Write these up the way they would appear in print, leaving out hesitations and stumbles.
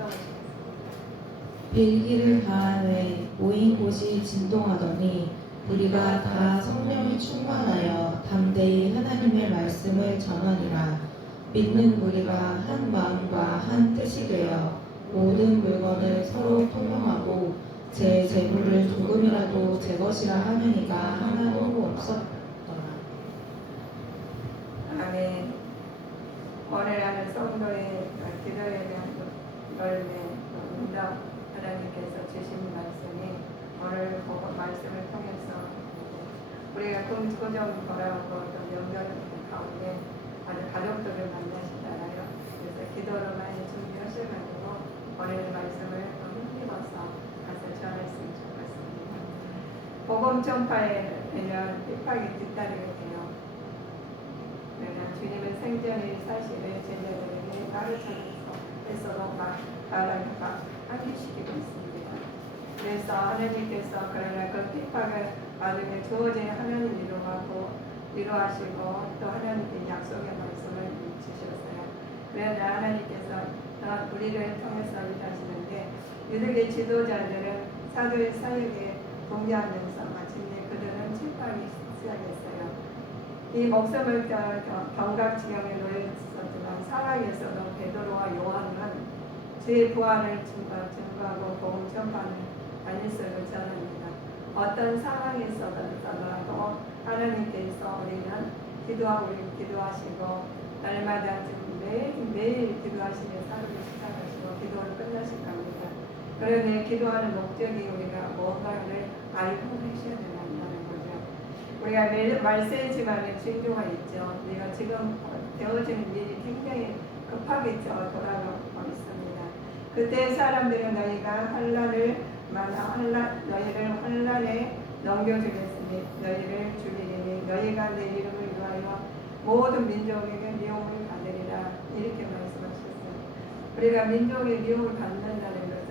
합성하시겠습니다. 빌기를 가한 후에 모인 곳이 진동하더니 우리가 다 성령이 충만하여 담대히 하나님의 말씀을 전하니라. 믿는 우리가 한 마음과 한 뜻이 되어 모든 물건을 서로 통용하고 제 재물을 조금이라도 제 것이라 하는 이가 하나도 없었더라. 아멘. 오늘 하는 성도의 기도에 대한 열매, 응답 하나님께서 주신 말씀이 오늘 말씀을 통해서 우리가 긍정적으로 돌아오고 또 명절 가운데 아주 가족들을 만나시잖아요. 그래서 기도를 많이 준비하셔가지고 오늘 말씀을 힘입어서 가서 전했으면 좋겠습니다. 복음 전파에는 핍박이 뒤따르게 돼요. 그러나 주님은 생전의 사실을 제자들에게 가르쳐서도 암기시키고 있습니다. 그래서 하나님께서 그러나 그 핍박을 받으며 주어진 하나님 위로하시고 또 하나님께 약속의 말씀을 주셨어요. 그러나 하나님께서 우리를 통해서 일하시는데 유대계 지도자들은 사도의 사역에 동의하면서 마침내 그들은 핍박이 시작했어요. 이 목숨을 경각지경에 놓였었지만 상황에서도 베드로와 요한은 주의 부활을 증거하고 복음 전파는 다니엘서를 전합니다. 어떤 상황에서도 하나님께서 우리는 기도하시고 날마다 매일 기도하시며 하루를 시작하시고 기도를 끝나실 겁니다. 그런데 기도하는 목적이 우리가 뭔가를 알고 계셔야 된다는 거죠. 우리가 말세지만의 징조가 있죠. 우리가 지금 되어지는 일이 굉장히 급하게 돌아가고 있습니다. 그때 사람들은 너희가 너희를 환난에 넘겨주겠으니 너희를 죽이리니 너희가 내 이름을 위하여 모든 민족에게 미움을 받으리라 이렇게 말씀하셨어요. 우리가 민족의 미움을 받는다는 것은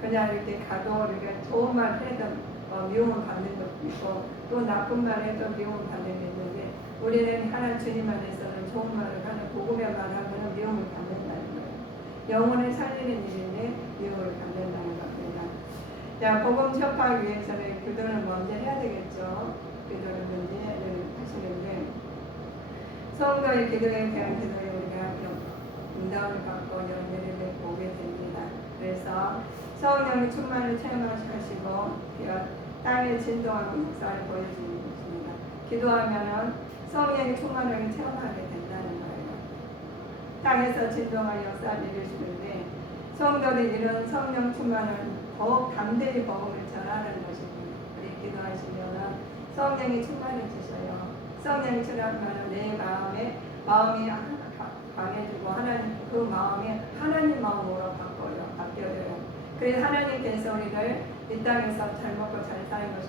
그냥 이렇게 가도 우리가 좋은 말 해도 미움을 받는 것도 있고 또 나쁜 말 해도 미움을 받는 게 있는데 우리는 하나님 주님 안에서는 좋은 말을 하는 복음의 말을 하면 미움을 받는다는 거예요. 영혼을 살리는 일인데 미움을 받는다는 겁니다. 자, 복음 전파하기 위해서는 기도를 먼저 해야 되겠죠. 기도를 먼저 해야 하시는데 성도의 기도에 대한 기도에 우리가 응답을 받고 열매를 보게 됩니다. 그래서 성령의 충만을 체험하시고 땅에 진동하고 역사를 보여주는 것입니다. 기도하면은 성령의 충만을 체험하게 된다는 거예요. 땅에서 진동하여 역사를 이루시는데 성도는 이런 성령 충만을 더욱 담대히 복음을 전하는 것입니다. 우리 기도하시면 성령이 충만해지셔요. 성령이 충만하면 내 마음이 강해지고 그 마음이 하나님 마음으로 바뀌어져요. 그래서 하나님께서 우리를 이 땅에서 잘 먹고 잘 사는 것이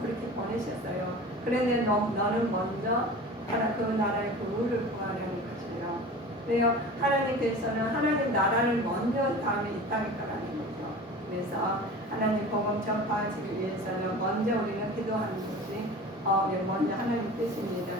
그렇게 보내셨어요. 그런데 너는 먼저 그 나라의 그 의를 구하려는 것이에요. 그래요. 하나님께서는 하나님 나라를 먼저 다음에 이 땅에 가라는 거죠. 그래서 하나님 복음 전파하기 위해서는 먼저 우리는 기도하는 것이 먼저 하나님 뜻입니다.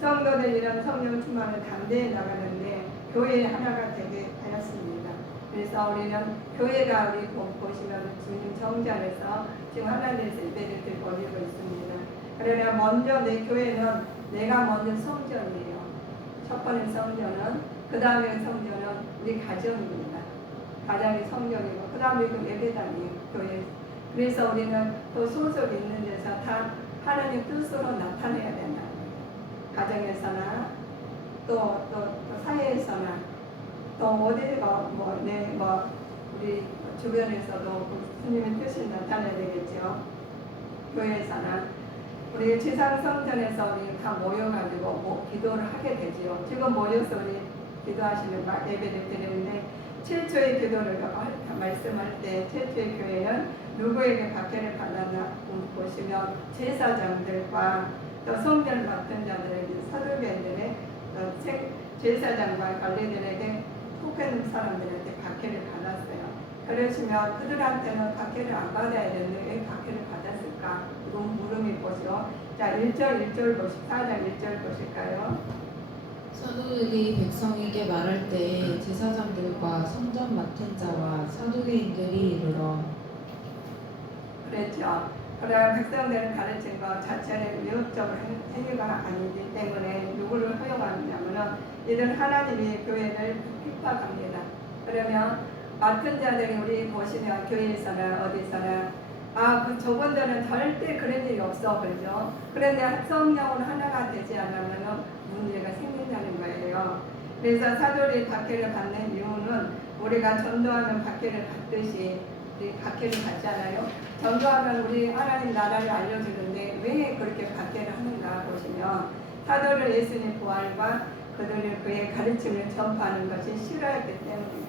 성도들 이런 성령 충만을 담대히 나가는데 교회 하나가 되게 하였습니다. 그래서 우리는 교회가 우리 보시면 주님 정전에서 지금 하나님께서 예배를 드리고 있습니다. 그러나 먼저 내 교회는 내가 먼저 성전이에요. 첫 번째 성전은 그 다음에 성전은 우리 가정입니다. 가정이 성전이고 그 다음에 그 예배당이에요. 교회. 그래서 우리는 그 소속이 있는 데서 다 하나님 뜻으로 나타내야 된다. 가정에서나 또 사회에서나 또 어디가 우리 주변에서도 주님의 뜻을 나타내야 되겠죠. 교회에서나 우리 지상성전에서 우리 다 모여가지고 기도를 하게 되지요. 지금 모여서 우리 기도하시는 예배를 드리는데 최초의 기도를 말씀할 때 최초의 교회는 누구에게 박해를 받았나 보시면 제사장들과 또 성전을 맡은 자들에게 서두개들의 제사장과 관리들에게 속한 사람들에게 박해를 받았어요. 그러시면 그들한테는 박해를 안 받아야 되는데 왜 박해를 받았을까? 이건 물음이 보죠. 자, 1절 보실까요? 사도들이 백성에게 말할 때 제사장들과 성전 맡은 자와 사두개인들이 이르러 그랬죠. 그러나 백성들은 가르친 것 자체는 위협적인 행위가 아니기 때문에 누구를 허용하느냐면은 이들 하나님이 교회를 핍박합니다. 그러면 맡은 자들이 우리 보시면 교회에서나 어디서나 저분들은 절대 그런 일이 없어 그러죠. 그런데 성령으로 하나가 되지 않으면 문제가 생긴다는 거예요. 그래서 사도들이 박해를 받는 이유는 우리가 전도하면 박해를 받듯이 우리 박해를 받잖아요. 전도하면 우리 하나님 나라를 알려주는데 왜 그렇게 박해를 하는가 보시면 사도를 예수님 부활과 그들의 그의 가르침을 전파하는 것이 싫어했기 때문입니다.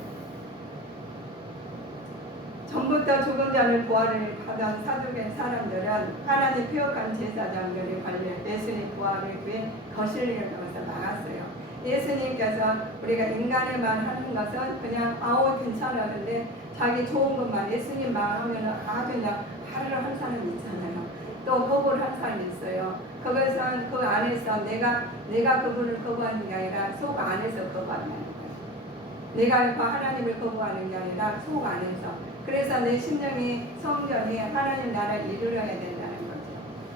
전부터 죽은 자를 부활을 받은 사두개 사람들은 하나님 폐역한 제사장들이 관련 예수님 부활을 위해 거슬리는 것을 막았어요. 예수님께서 우리가 인간에만 하는 것은 그냥 괜찮았는데 자기 좋은 것만 예수님 말하면 그냥 하루를 한 사람이 있잖아요. 또 허구를 한 사람이 있어요. 그것은 그 안에서 내가 그분을 거부하는 게 아니라 속 안에서 거부하는 거예요. 내가 그 하나님을 거부하는 게 아니라 속 안에서. 그래서 내 심령이 성전이 하나님 나라를 이루려야 된다는 거죠.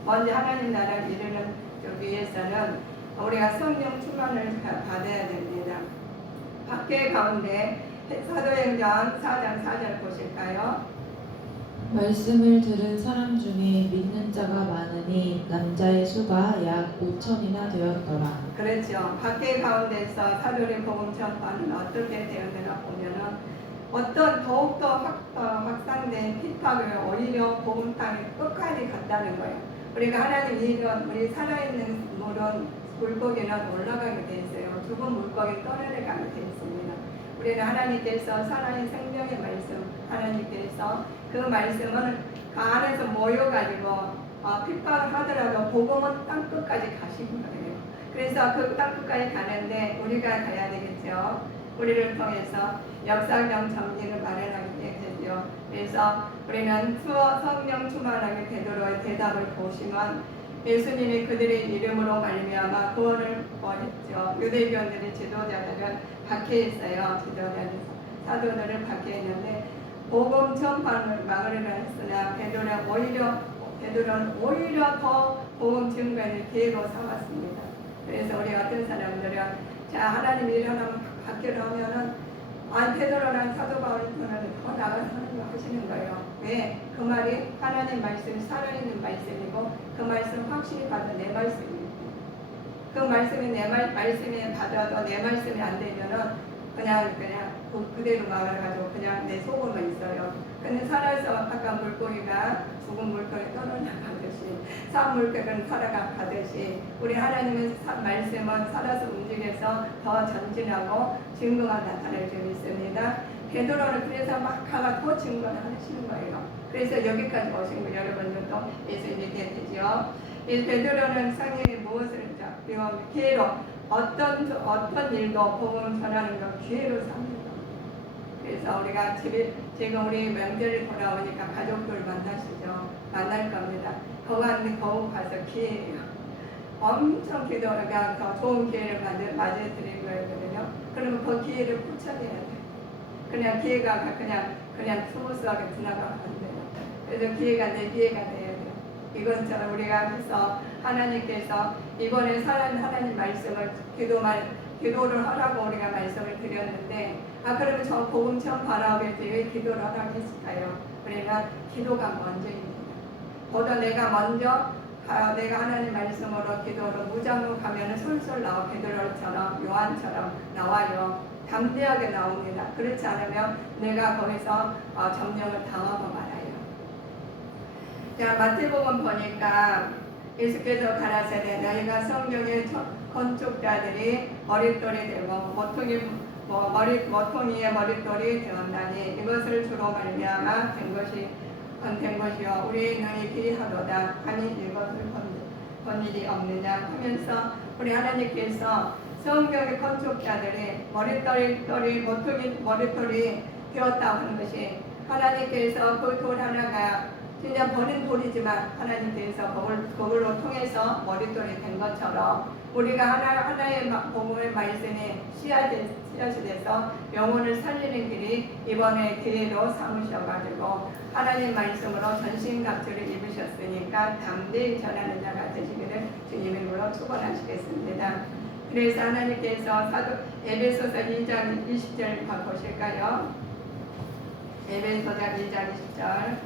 먼저 하나님 나라를 이루는 위해서는 우리가 성령 충만을 받아야 됩니다. 박해 가운데 사도행전 4장 4절 보실까요? 말씀을 들은 사람 중에 믿는 자가 많으니 남자의 수가 약 5천이나 되었더라. 그렇죠. 박해 가운데서 사도의 복음 전파는 어떻게 되었느냐 보면은 어떤 더욱더 확산된 핍박을 오히려 복음 땅에 끝까지 갔다는 거예요. 우리가 하나님 이런 우리 살아있는 물고기는 올라가게 돼 있어요. 죽은 물고기 떠내려가게 돼 있습니다. 우리는 하나님께서 살아있는 생명의 말씀, 하나님께서 그 말씀은 그 안에서 모여가지고 핍박을 하더라도 복음은 땅 끝까지 가시는 거예요. 그래서 그 땅 끝까지 가는데 우리가 가야 되겠죠. 우리를 통해서 역사적 정리를 마련하게 되죠. 그래서 우리는 성령 충만하게 되도록 대답을 보시면 예수님이 그들의 이름으로 말미암아 구원을 원했죠. 유대교인들의 지도자들은 박해했어요. 지도자들 사도들을 박해했는데 복음 전파를 막으려고 했으나 베드로는 오히려 더 복음 증거를 기회로 삼았습니다. 그래서 우리 같은 사람들은 하나님이 일어나면 박해를 하면은 베드로랑 사도 바울은 더 나아가서 하시는 거예요. 왜? 그 말이 하나님 말씀이 살아있는 말씀이고 그 말씀 확실히 받아 내 말씀이에요. 그 말씀이 내 말씀이 받아도 내 말씀이 안 되면은 그냥 그대로 막아가지고 그냥 내 속으로만 있어요. 근데 살아서 아까 물고기가 죽은 물고기 떠나가듯이 산 물고기는 살아가듯이 우리 하나님의 말씀은 살아서 움직여서 더 전진하고 증거가 나타날 줄 믿습니다. 베드로는 그래서 막 가고 증거를 하시는 거예요. 그래서 여기까지 오신 거 여러분들도 예수님이 되죠. 이 베드로는 성령이 무엇을 기회로 어떤 일도 복음 전하는 걸 기회로 삼는 겁니다. 그래서 우리가 지금 우리 명절이 돌아오니까 가족들 만날 겁니다. 거기 가서 기회예요. 엄청 기도가 더 좋은 기회를 맞이해드리는 거거든요. 그러면 그 기회를 붙여내야 돼요. 그냥 기회가 그냥 스무스하게 지나가면 안 돼요. 그래서 기회가 내 기회가 돼야 돼요. 이것처럼 우리가 해서 하나님께서 이번에 하나님 말씀을 기도를 하라고 우리가 말씀을 드렸는데 그러면 저 복음 전파라고 왜 기도를 하라고 했을까요? 그러면 기도가 먼저입니다. 보다 내가 하나님 말씀으로 기도로 무장으로 가면은 솔솔 나와 베드로처럼 요한처럼 나와요. 담대하게 나옵니다. 그렇지 않으면 내가 거기서 점령을 당하고 말아요. 자, 마태복음 보니까 예수께서 가라사대 너희가 성경의 건축자들이 머릿돌이 되고 모퉁이의 머릿돌이 되었나니 이것을 주로 말미암아 된 것이요 우리 능히 기이하도다 아니 이것을 본 일이 없느냐 하면서 우리 하나님께서 성경의 건축자들이 머릿돌이 되었다 하는 것이 하나님께서 그 돌 하나가 진짜 버린 돌이지만 하나님께서 그걸로 통해서 머릿돌이 된 것처럼 우리가 하나의 복음의 말씀에 씨앗이 돼서 영혼을 살리는 길이 이번에 기회로 삼으셔가지고 하나님 말씀으로 전신갑주를 입으셨으니까 담대히 전하는 자가 되시기를 주님의 이름으로 축원하시겠습니다. 그래서 하나님께서 에베소서 2장 20절 보실까요? 에베소서 2장 20절.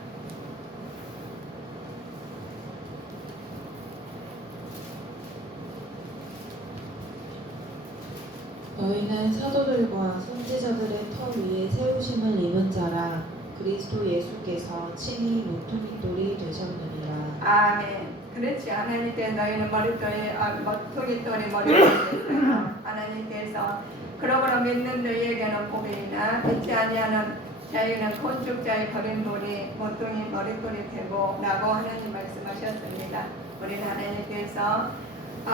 너희는 사도들과 선지자들의 터 위에 세우심을 입은 자라. 그리스도 예수께서 친히 모퉁이돌이 되셨느니라. 아멘. 그렇지. 하나님께서 너희는 모퉁이돌이 머리돌이 됐어요. 하나님께서 그러므로 믿는 너희에게는 복이 있나 믿지 아니하는 자에게는 건축자의 버린 돌이 모퉁이 머리돌이 되고 라고 하나님 말씀하셨습니다. 우리는 하나님께서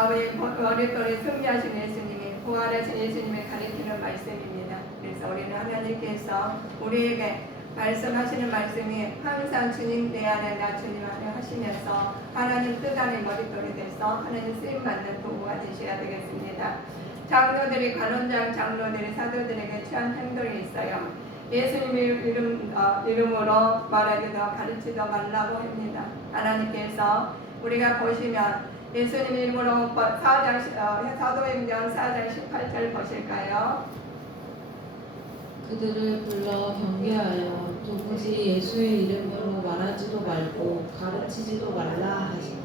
우리 머리돌이 승리하신 예수님이 부활하신 예수님을 가리키는 말씀입니다. 그래서 우리는 하나님께서 우리에게 말씀하시는 말씀이 항상 주님 내 안에 나 주님 안에 하시면서 하나님 뜻 안에 머리돌이 돼서 하나님 쓰임받는 도구가 되셔야 되겠습니다. 장로들이 관원장 장로들이 사도들에게 취한 행동이 있어요. 예수님의 이름으로 말하기도 가르치도 말라고 합니다. 하나님께서 우리가 보시면 예수님 이름으로 사도행전 4장 18절 보실까요? 그들을 불러 경계하여 도무지 예수의 이름으로 말하지도 말고 가르치지도 말라 하시니.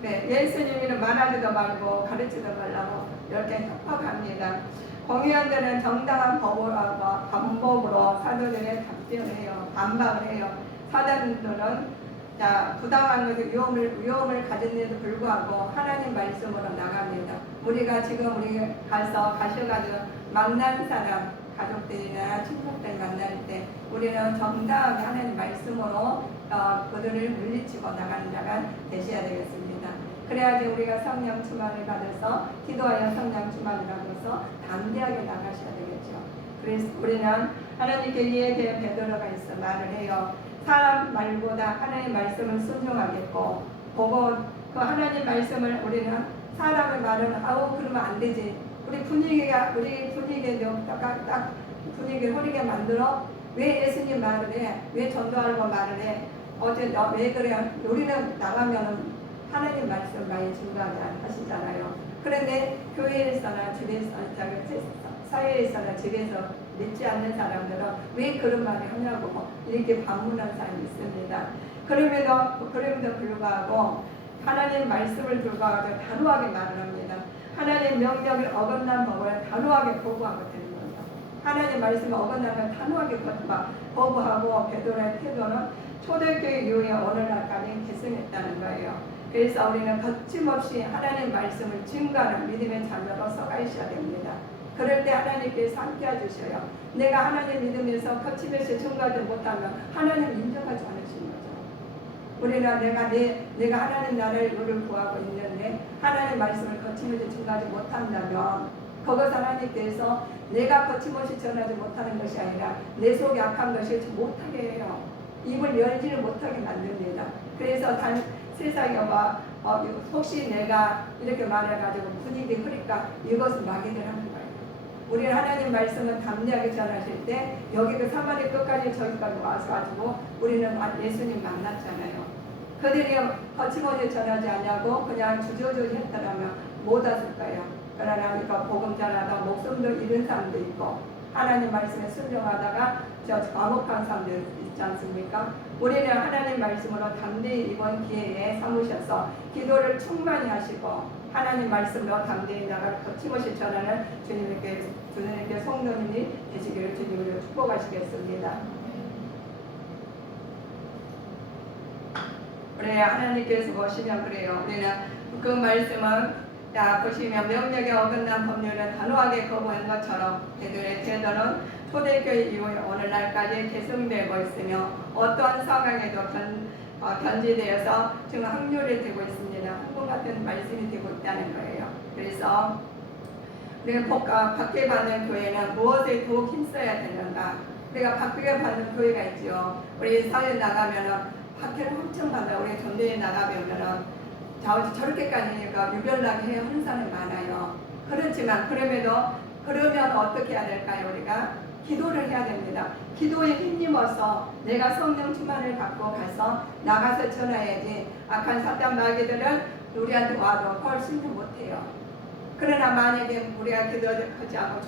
네, 예수님 이름 말하지도 말고 가르치도 말라고 이렇게 협박합니다. 공의원들은 정당한 방법으로 사도들의 답변을 해요. 반박을 해요. 사도들은 부당한 것에 위험을 가졌는데도 불구하고 하나님 말씀으로 나갑니다. 우리가 지금 가셔가지고 만난 사람, 가족들이나 친구들 만날 때 우리는 정당하게 하나님 말씀으로 그들을 물리치고 나가는 자가 되셔야 되겠습니다. 그래야지 우리가 성령 충만을 받아서 기도하여 성령 충만을 받아서 담대하게 나가셔야 되겠죠. 그래서 우리는 하나님께 이에 대해 베드로가 있어 말을 해요. 사람 말보다 하나님 말씀을 순종하겠고 보고 그 하나님 말씀을 우리는 사람의 말은 그러면 안 되지. 우리 분위기에 딱 분위기를 흐리게 만들어 왜 예수님 말을 해? 왜 전도하라고 말을 해? 왜 그래? 우리는 나가면 하나님 말씀 많이 증거하시잖아요. 그런데 교회에서나 집에서 사회에서나 집에서 믿지 않는 사람들은 왜 그런 말을 하냐고 이렇게 반문한 사람이 있습니다. 그럼에도 불구하고 하나님 말씀을 불구하고 단호하게 말을 합니다. 하나님 명령을 어긋난 법을 단호하게 거부하고 되는 거죠. 하나님 말씀을 어긋나면 단호하게 거부하고 베드로의 태도는 초대교회 이후에 오늘날까지 계승했다는 거예요. 그래서 우리는 거침없이 하나님 말씀을 증거하는 믿음의 자녀로 서가 있어야 됩니다. 그럴 때 하나님께서 함께 해주셔요. 내가 하나님 믿으면서 거침없이 증거하지 못하면 하나님 인정하지 않으신 거죠. 우리는 내가 하나님 나라를 구하고 있는데 하나님 말씀을 거침없이 증거하지 못한다면 그것은 하나님께서 내가 거침없이 전하지 못하는 것이 아니라 내 속에 악한 것이 못하게 해요. 입을 열지를 못하게 만듭니다. 그래서 세상에 혹시 내가 이렇게 말해가지고 분위기 흐릴까 이것은 마귀들 하는 거예요. 우리는 하나님 말씀을 담대하게 전하실 때 여기 사마리 끝까지 저기까지 와서 우리는 예수님 만났잖아요. 그들이 거침없이 전하지 않냐고 그냥 주저주저 했더라면 못 왔을 거예요. 그러나 복음 전하다 목숨도 잃은 사람도 있고 하나님 말씀에 순종하다가 과목한 사람들 있지 않습니까? 우리는 하나님 말씀으로 담대히 이번 기회에 삼으셔서 기도를 충만히 하시고 하나님 말씀으로 담대히 나갈 거침없이 전하는 주님께 성도님이 되시기를 주님으로 축복하시겠습니다. 우리 하나님께서 보시면 그래요. 우리는 그 말씀은 보시면 명령에 어긋난 법률은 단호하게 거부한 것처럼 베드로의 태도는 초대교회 이후에 오늘날까지 계승되고 있으며 어떠한 상황에도 견지되어서 지금 확률이 되고 있습니다. 한국 같은 말씀이 되고 있다는 거예요. 그래서 우리가 받게 받는 교회는 무엇에 더욱 힘써야 되는가? 우리가 받게 받는 교회가 있죠. 우리 사회 나가면은 박해를 엄청 받아. 우리 전도에 나가면은 저렇게까지 유별나게 하는 사람이 많아요. 그렇지만 그러면 어떻게 해야 될까요? 우리가 기도를 해야 됩니다. 기도에 힘입어서 내가 성령 충만을 갖고 가서 나가서 전해야지 악한 사단 마귀들은 우리한테 와도 훨씬 더 못해요. 그러나 만약에 우리가 기도하지 않고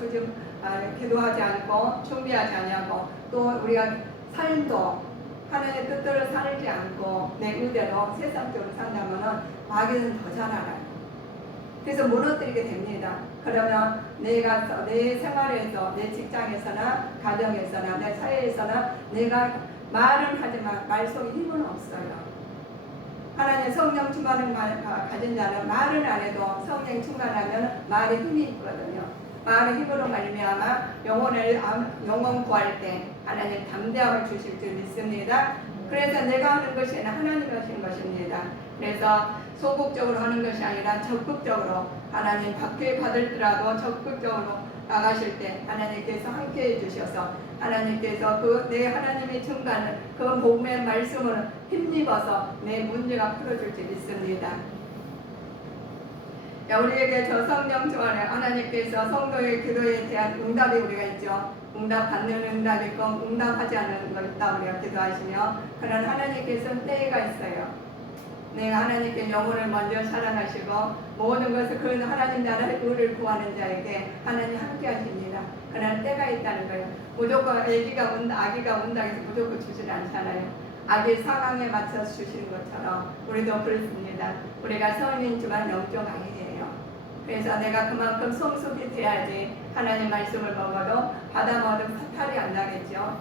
기도하지 않고 준비하지 않고 또 우리가 삶도 하나님의 뜻대로 살지 않고 내 의대로 세상적으로 산다면 마귀는 더 잘 알아요. 그래서 무너뜨리게 됩니다. 그러면 내가 내 생활에서, 내 직장에서나 가정에서나 내 사회에서나 내가 말은 하지만 말 속에 힘은 없어요. 하나님 성령 충만을 가진 자는 말은 안 해도 성령 충만하면 말에 힘이 있거든요. 말의 힘으로 말미암아 영혼 구할 때 하나님 담대함을 주실 줄 믿습니다. 그래서 내가 하는 것이 하나님이 하신 것입니다. 그래서 소극적으로 하는 것이 아니라 적극적으로 하나님 박해 받을지라도 적극적으로 나가실 때 하나님께서 함께해 주셔서 하나님께서 내 하나님의 증가는 그 복음의 말씀을 힘입어서 내 문제가 풀어줄지 믿습니다. 우리에게 저 성령 충만에 하나님께서 성도의 기도에 대한 응답이 우리가 있죠. 응답받는 응답이 있고 응답하지 않는 것 있다 우리가 기도하시며 그런 하나님께서는 때가 있어요. 내가 하나님께 영혼을 먼저 사랑하시고 모든 것을 그 하나님 나라의 의를 구하는 자에게 하나님 함께 하십니다. 그러나 때가 있다는 거예요. 무조건 아기가 온다 해서 무조건 주질 않잖아요. 아기 상황에 맞춰서 주시는 것처럼 우리도 그렇습니다. 우리가 성인이지만 영적 아기예요. 그래서 내가 그만큼 성숙이 돼야지 하나님 말씀을 먹어도 받아 먹어도 사탈이 안 나겠죠.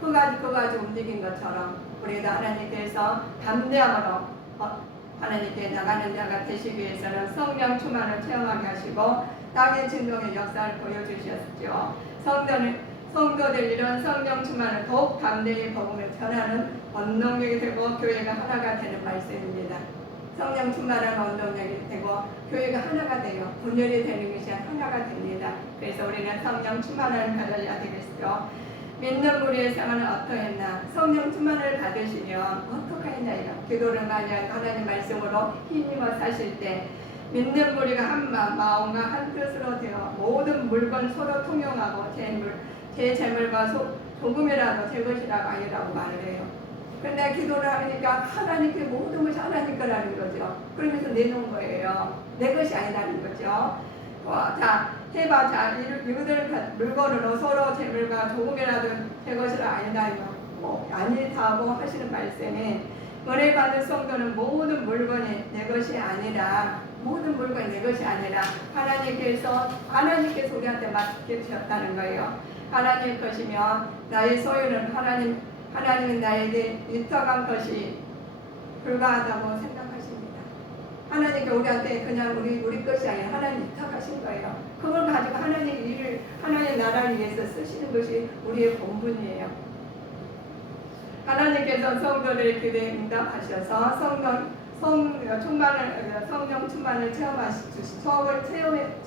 그 가지 움직인 것처럼 우리도 하나님께서 담대함으로 하나님께 나가는 자가 되시기 위해서는 성령 충만을 체험하게 하시고 땅의 진동의 역사를 보여주셨죠. 성도들 이런 성령 충만을 더욱 담대히 복음을 전하는 원동력이 되고 교회가 하나가 되는 말씀입니다. 성령 충만한 원동력이 되고 교회가 하나가 돼요. 분열이 되는 것이 하나가 됩니다. 그래서 우리는 성령 충만을 받아야 되겠죠. 믿는 우리의 생활은 어떠했나? 성령 충만을 받으시면 어떻게 했나요? 기도를 많이 하고 하나님 말씀으로 힘입어 사실 때 믿는 무리가 한 마음과 한 뜻으로 되어 모든 물건 서로 통용하고 제 재물과 조금이라도 제 것이라고 아니라고 말을 해요. 근데 기도를 하니까 하나님께 모든 것이 하나님 거라는 거죠. 그러면서 내놓은 거예요. 내 것이 아니라는 거죠. 자, 해봐. 자, 이들 물건으로 서로 재물과 조금이라도 제 것이라 아니다. 아니다고 하시는 말씀에 은혜 받은 성도는 모든 물건이 내 것이 아니라 모든 물건이 내 것이 아니라 하나님께서 우리한테 맡겨주셨다는 거예요. 하나님 것이며 나의 소유는 하나님은 나에게 위탁한 것이 불가하다고 생각하십니다. 하나님께 우리한테 그냥 우리 것이 아니라 하나님 위탁하신 거예요. 그걸 가지고 하나님 나라를 위해서 쓰시는 것이 우리의 본분이에요. 하나님께서 성도들의 기도에 응답하셔서 성령 충만을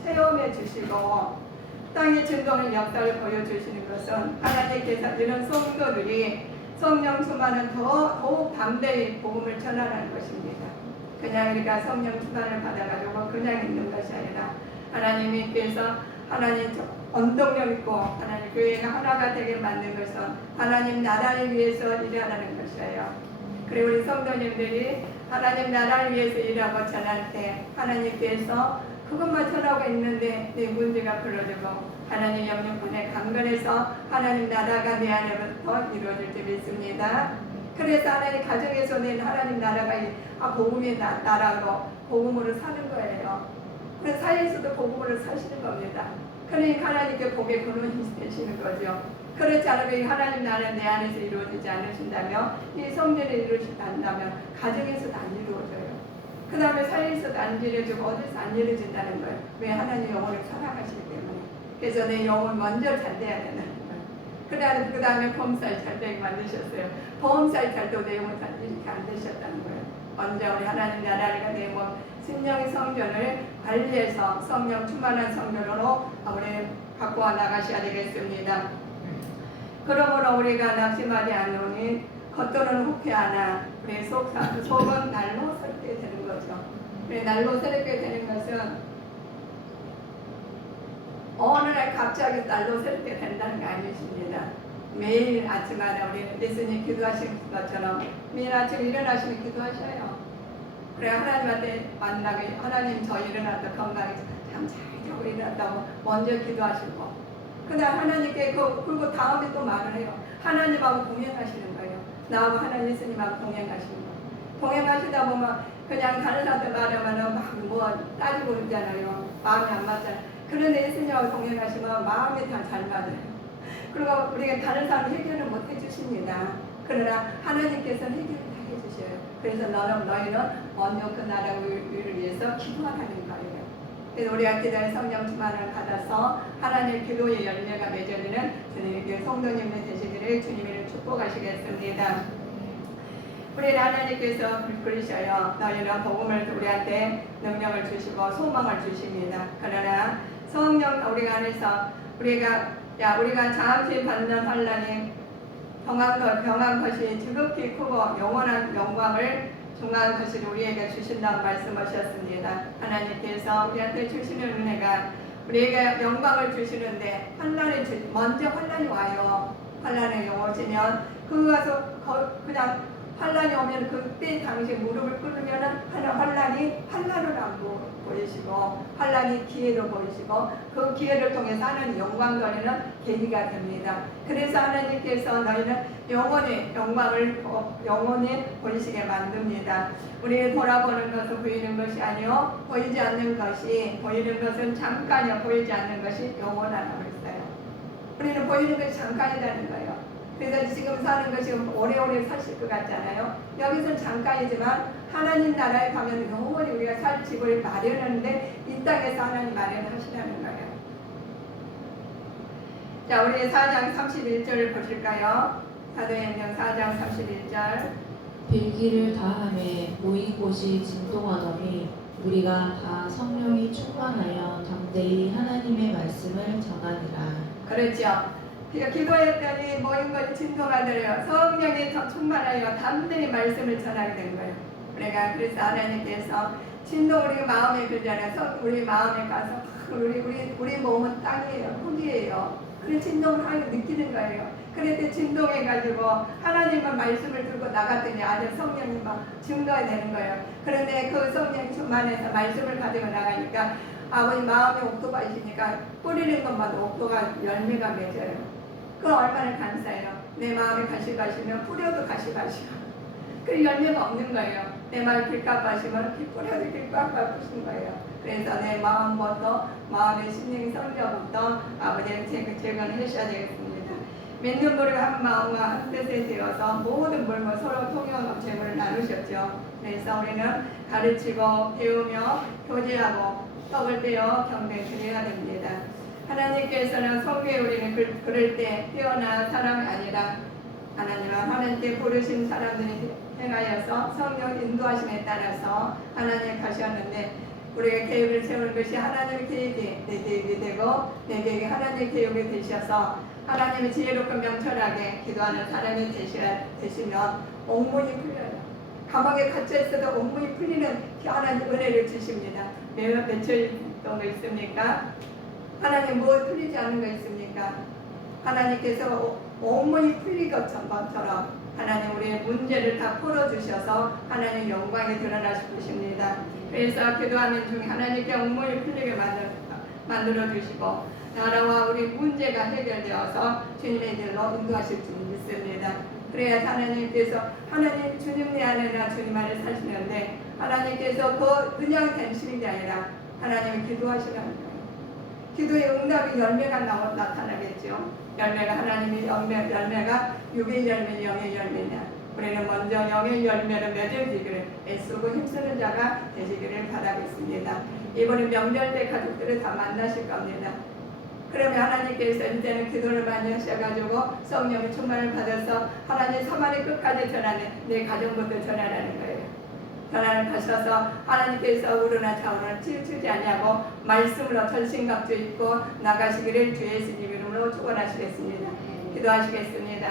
체험해 주시고 땅의 진동의 역사를 보여주시는 것은 하나님께서 이런 성도들이 성령 충만은 더욱 담대히 복음을 전하는 것입니다. 그냥 우리가 성령 충만을 받아가지고 그냥 있는 것이 아니라 하나님께서 원동력 있고 하나님 교회가 하나가 되게 만든 것은 하나님 나라를 위해서 일하는 것이에요. 그리고 우리 성도님들이 하나님 나라를 위해서 일하고 전할 때 하나님께서 그것만 전하고 있는데 내 문제가 풀어지고 하나님 영역분에 강건해서 하나님 나라가 내 안에부터 이루어질 줄 믿습니다. 그래서 하나님 가정에서 낸 하나님 나라가 복음의 나라로 복음으로 사는 거예요. 그래서 사회에서도 복음으로 사시는 겁니다. 그러니까 하나님께 복의 근원이 되시는 거죠. 그렇지 않으면 하나님 나라는 내 안에서 이루어지지 않으신다면 이 성전에 이루어지지 않는다면 가정에서도 안 이루어져요. 그 다음에 사회에서도 안 이루어지고 어디서 안 이루어진다는 거예요. 왜? 하나님 영혼을 사랑하시기 때문에. 그래서 내 영혼 먼저 잘 돼야 되는 거예요. 그 다음에 보험사에 잘 되게 만드셨어요. 보험사에 잘 돼도 내 영혼 잘 이렇게 안 되셨다는 거예요. 먼저 우리 하나님 나라가 되고 신령의 성전을 관리해서 성령 충만한 성전으로 우리 갖고 나가셔야 되겠습니다. 그러므로 우리가 낙심하지 않으니 겉도는 후패하나 우리 속은 날로 설게 되는 거죠. 그래, 날로 새롭게 되는 것은 어느 날 갑자기 날로 새롭게 된다는 게 아니십니다. 매일 아침마다 우리 예수님 기도하신 것처럼 매일 아침 일어나시면 기도하셔요. 그래, 하나님한테 만나게, 하나님 저 일어났다 건강히 참 잘 자고 일어났다고 먼저 기도하시고, 그다음 하나님께 그리고 다음에 또 말을 해요. 하나님하고 동행하시는 거예요. 나하고 하나님 예수님하고 동행하시는 거예요. 동행하시다 보면 그냥 다른 사람들 말하면 막 뭐 따지고 그러잖아요. 마음이 안 맞잖아요. 그런데 예수님하고 동행하시면 마음이 다 잘 맞아요. 그리고 우리가 다른 사람 해결을 못 해주십니다. 그러나 하나님께서는 해결을 다 해주셔요. 그래서 너희는 먼저 그 나라 위를 위해서 기도하라는 거예요. 그래서 우리가 기도의 성령 충만을 받아서 하나님의 기도의 열매가 맺어지는 주님께 성도님들 되시기를 주님을 축복하시겠습니다. 우리 하나님께서 그러셔요. 너희는 복음을 우리한테 능력을 주시고 소망을 주십니다. 그러나 성령 우리가 안에서 우리가 잠시 받는 환난이 병한 것이 지극히 크고 영원한 영광을 중한 것을 우리에게 주신다고 말씀하셨습니다. 하나님께서 우리한테 주시는 은혜가 우리에게 영광을 주시는데 먼저 환난이 와요. 환난이 오시면 그가서 그냥 환난이 오면 그때 당시 무릎을 꿇으면 환난이 환난을 안 보이시고 환난이 기회로 보이시고 그 기회를 통해서 하나님 영광 돌리는 계기가 됩니다. 그래서 하나님께서 너희는 영원히 영광을 영원히 보이시게 만듭니다. 우리 돌아보는 것은 보이는 것이 아니요 보이지 않는 것이 보이는 것은 잠깐이요 보이지 않는 것이 영원하다고 했어요. 우리는 보이는 것이 잠깐이라는 거예요. 그래서 지금 사는 것이 오래오래 사실 것 같잖아요. 여기서는 잠깐이지만 하나님 나라에 가면 영원히 우리가 살 집을 마련하는데 이 땅에서 하나님 마련하시라는 거예요. 자, 우리 4장 31절을 보실까요? 사도행전 4장 31절. 빌기를 다함에 모인 곳이 진동하더니 우리가 다 성령이 충만하여 담대히 하나님의 말씀을 전하니라. 그렇죠. 기도했더니 모인 것이 진동하더래요. 성령이 더 충만하여 담대히 말씀을 전하게 된 거예요. 그래서 하나님께서 진동 우리 마음에 그러잖아요. 우리 마음에 가서 우리 몸은 땅이에요. 흙이에요. 그래서 진동을 하게 느끼는 거예요. 그래서 진동해가지고 하나님의 말씀을 들고 나갔더니 아주 성령이 막 증거되는 거예요. 그런데 그 성령이 충만해서 말씀을 가지고 나가니까 아버지 마음이 옥토밭이니까 뿌리는 것마다 옥토가 열매가 맺어요. 그건 얼마나 감사해요. 내 마음이 가시밭이면 뿌려도 가시밭이고 그 열매가 없는 거예요. 내 마음이 길가밭이면 뿌려도 길가밭이신 거예요. 그래서 내 마음부터 마음의 심령 성령부터 아버지의 재건을 하셔야 되겠습니다. 믿는 우리가 한 마음과 한 뜻에 되어서 모든 물과 서로 통용하고 재물을 나누셨죠. 그래서 우리는 가르치고 배우며 교제하고 떡을 떼어 경배드려야 됩니다. 하나님께서는 성경에 우리는 그럴 때 태어난 사람이 아니라 하나님께 부르신 사람들이 행하여서 성령 인도하심에 따라서 하나님 가셨는데 우리가 계획을 세우는 것이 하나님의 계획이 내 계획이 되고 내 계획이 하나님의 계획이 되셔서 하나님의 지혜롭고 명철하게 기도하는 사람이 되시면 옥문이 풀려요. 감옥에 갇혀 있어도 옥문이 풀리는 하나님 은혜를 주십니다. 며칠 동안 있습니까? 하나님 뭐 풀리지 않는 거 있습니까? 하나님께서 옥문이 풀린 것처럼 하나님 우리의 문제를 다 풀어주셔서 하나님 영광이 드러나실 것입니다. 그래서 기도하는 중에 하나님께 옥문이 풀리게 만들어주시고 나라와 우리 문제가 해결되어서 주님의 길로 인도하실 줄 믿습니다. 그래야 하나님께서 하나님 주님 내 안에나 주님 안에 사시는데 하나님께서 그냥 되시는 게 아니라 하나님을 기도하시라는 거예요. 기도의 응답이 열매가 나타나겠죠. 열매가 하나님의 열매가 육의 열매, 영의 열매냐. 우리는 먼저 영의 열매를 맺어지기를 애쓰고 힘쓰는 자가 되시기를 바라겠습니다. 이번에 명절 때 가족들을 다 만나실 겁니다. 그러면 하나님께서 이제는 기도를 많이 하셔가지고 성령의 충만을 받아서 하나님 사마리 끝까지 전하는 내 가정부터 전하라는 거예요. 전하는 하셔서 하나님께서 우러나 좌우러나 치우치지 아니하고 말씀으로 전신갑주 입고 나가시기를 주 예수님 이름으로 축원하시겠습니다. 기도하시겠습니다.